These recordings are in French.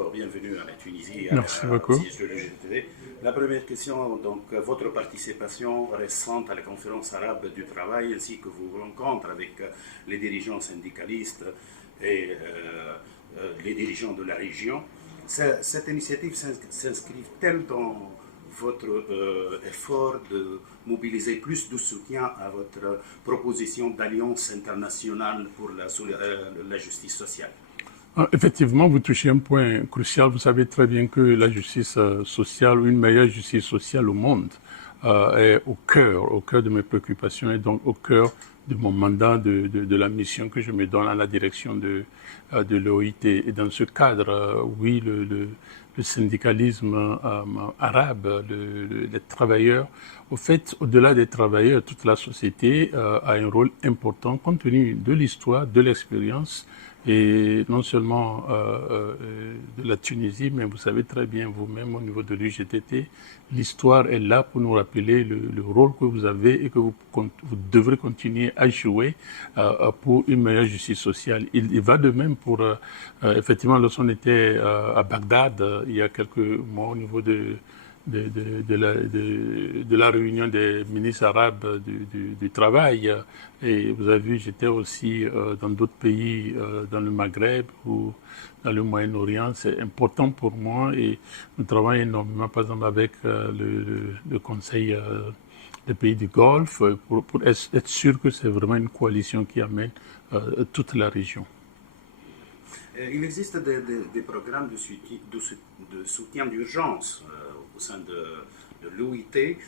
d'abord, bienvenue à la Tunisie, Merci au beaucoup. siège de l'UGTD. La première question, donc, votre participation récente à la conférence arabe du travail ainsi que vos rencontres avec les dirigeants syndicalistes et les dirigeants de la région. Cette initiative s'inscrit-elle dans votre effort de mobiliser plus de soutien à votre proposition d'alliance internationale pour la justice sociale? Effectivement, vous touchez un point crucial. Vous savez très bien que la justice sociale, ou une meilleure justice sociale au monde, est au cœur de mes préoccupations et donc au cœur de mon mandat, de la mission que je me donne à la direction de l'OIT. Et dans ce cadre, oui, le syndicalisme arabe, les travailleurs, au fait, au-delà des travailleurs, toute la société a un rôle important compte tenu de l'histoire, de l'expérience et non seulement de la Tunisie, mais vous savez très bien vous-même au niveau de l'UGTT, l'histoire est là pour nous rappeler le rôle que vous avez et que vous devrez continuer à jouer pour une meilleure justice sociale. Il va de même pour, effectivement, lorsqu'on était à Bagdad il y a quelques mois au niveau de la réunion des ministres arabes du travail. Et vous avez vu, j'étais aussi dans d'autres pays, dans le Maghreb ou dans le Moyen-Orient. C'est important pour moi et nous travaillons énormément, par exemple, avec le Conseil des pays du Golfe pour être sûr que c'est vraiment une coalition qui amène toute la région. Il existe des programmes de soutien d'urgence au sein de l'OIT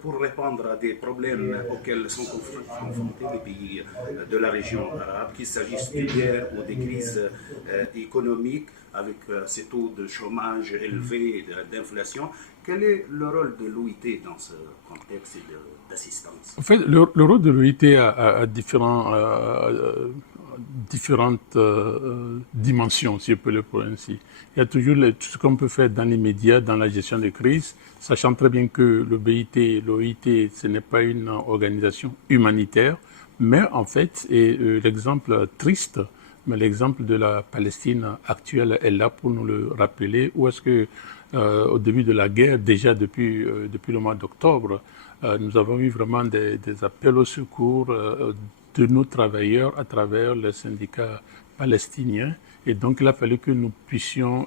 pour répondre à des problèmes auxquels sont confrontés les pays de la région arabe, qu'il s'agisse de guerre ou des crises économiques avec ces taux de chômage élevés, d'inflation. Quel est le rôle de l'OIT dans ce contexte d'assistance? En fait, le rôle de l'OIT a différentes dimensions, si je peux le dire ainsi. Il y a toujours tout ce qu'on peut faire dans l'immédiat, dans la gestion des crises, sachant très bien que l'OIT, ce n'est pas une organisation humanitaire, mais en fait, et l'exemple triste, mais l'exemple de la Palestine actuelle est là pour nous le rappeler, où est-ce que au début de la guerre, déjà depuis le mois d'octobre, nous avons eu vraiment des appels au secours de nos travailleurs à travers les syndicats palestiniens. Et donc, il a fallu que nous puissions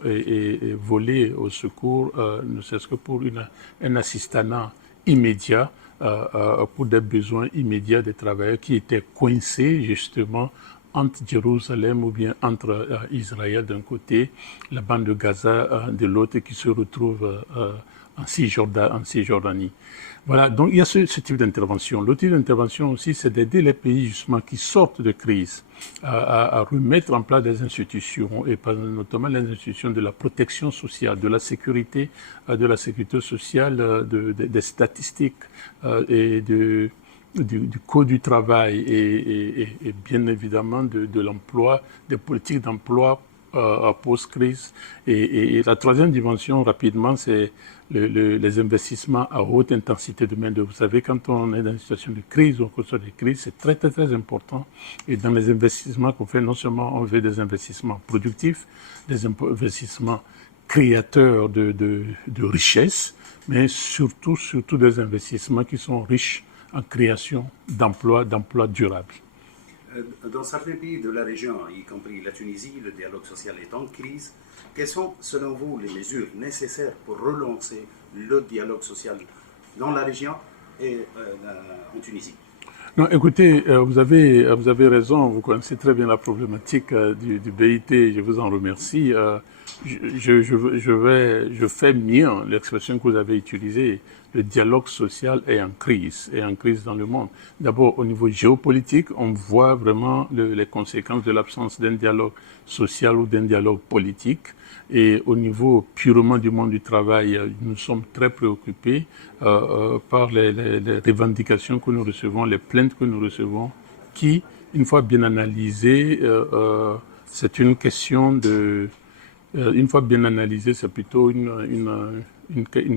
voler au secours, ne serait-ce que pour un assistanat immédiat, pour des besoins immédiats des travailleurs qui étaient coincés justement entre Jérusalem ou bien entre Israël d'un côté, la bande de Gaza de l'autre, qui se retrouvent en Cisjordanie. Voilà, donc il y a ce type d'intervention. L'autre type d'intervention aussi, c'est d'aider les pays justement qui sortent de crise à remettre en place des institutions, et notamment les institutions de la protection sociale, de la sécurité sociale, des statistiques et du code du travail et bien évidemment de l'emploi, des politiques d'emploi post-crise. Et la troisième dimension, rapidement, c'est les investissements à haute intensité de main-d'œuvre. Vous savez, quand on est dans une situation de crise ou en constat de crise, c'est très, très, très important. Et dans les investissements qu'on fait, non seulement on fait des investissements productifs, des investissements créateurs de richesses, mais surtout des investissements qui sont riches en création d'emplois durables. Dans certains pays de la région, y compris la Tunisie, le dialogue social est en crise. Quelles sont, selon vous, les mesures nécessaires pour relancer le dialogue social dans la région et en Tunisie? Non, écoutez, vous avez raison, vous connaissez très bien la problématique du BIT, je vous en remercie. Je fais mien l'expression que vous avez utilisée. Le dialogue social est en crise dans le monde. D'abord, au niveau géopolitique, on voit vraiment les conséquences de l'absence d'un dialogue social ou d'un dialogue politique. Et au niveau purement du monde du travail, nous sommes très préoccupés par les revendications que nous recevons, les plaintes que nous recevons, qui, une fois bien analysées, c'est une question de... une fois bien analysée, c'est plutôt une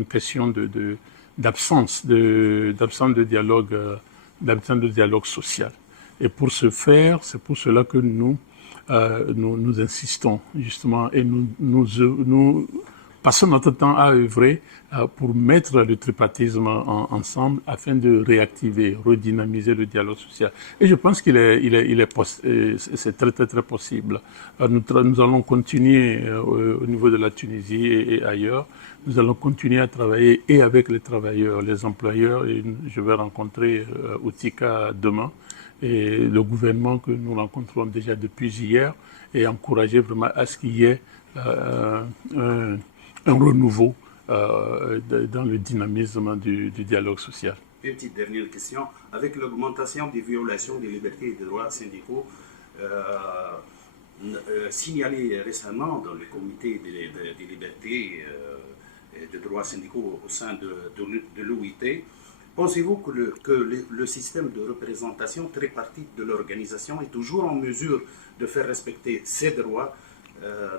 question d'absence de dialogue social. Et pour ce faire, c'est pour cela que nous nous insistons justement et nous passons notre temps à œuvrer pour mettre le tripartisme ensemble afin de réactiver, redynamiser le dialogue social. Et je pense c'est très, très, très possible. Nous allons continuer au niveau de la Tunisie et ailleurs. Nous allons continuer à travailler et avec les travailleurs, les employeurs. Et je vais rencontrer Outika demain et le gouvernement que nous rencontrons déjà depuis hier et encourager vraiment à ce qu'il y ait un renouveau dans le dynamisme du dialogue social. Une petite dernière question. Avec l'augmentation des violations des libertés et des droits syndicaux signalées récemment dans le comité des libertés et des droits syndicaux au sein de l'OIT, pensez-vous que le système de représentation tripartite de l'organisation est toujours en mesure de faire respecter ces droits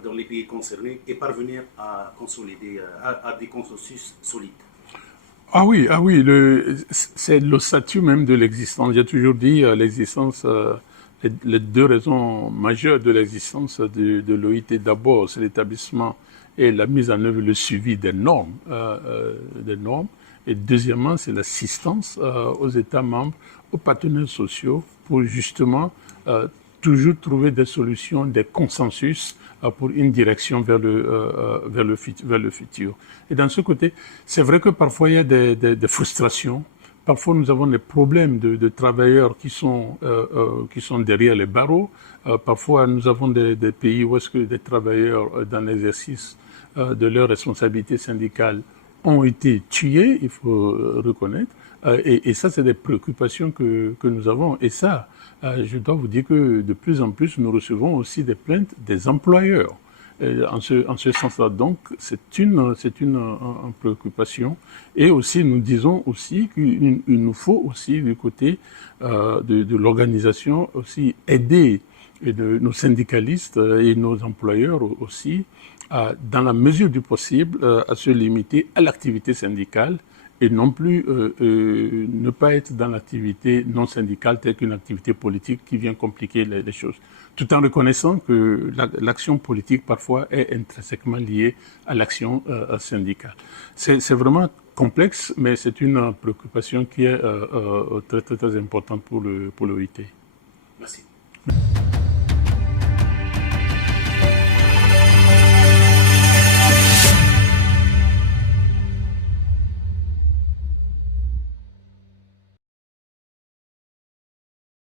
dans les pays concernés et parvenir à consolider, à des consensus solides? Ah oui, c'est le statut même de l'existence. J'ai toujours dit l'existence, les deux raisons majeures de l'existence de l'OIT, d'abord, c'est l'établissement et la mise en œuvre, le suivi des normes. Et deuxièmement, c'est l'assistance aux États membres, aux partenaires sociaux, pour justement toujours trouver des solutions, des consensus pour une direction vers le futur. Et dans ce côté, c'est vrai que parfois il y a des frustrations. Parfois nous avons des problèmes de travailleurs qui sont derrière les barreaux. Parfois nous avons des pays où est-ce que des travailleurs dans l'exercice de leurs responsabilités syndicales ont été tués, il faut reconnaître. Et ça, c'est des préoccupations que nous avons. Et ça, je dois vous dire que de plus en plus, nous recevons aussi des plaintes des employeurs. En ce sens-là, donc, c'est une préoccupation. Et aussi, nous disons aussi qu'il nous faut aussi, du côté de l'organisation, aussi aider nos syndicalistes et nos employeurs aussi, dans la mesure du possible, à se limiter à l'activité syndicale et non plus ne pas être dans l'activité non syndicale telle qu'une activité politique qui vient compliquer les choses. Tout en reconnaissant que l'action politique parfois est intrinsèquement liée à l'action syndicale. C'est vraiment complexe, mais c'est une préoccupation qui est très, très, très importante pour l'OIT. Merci.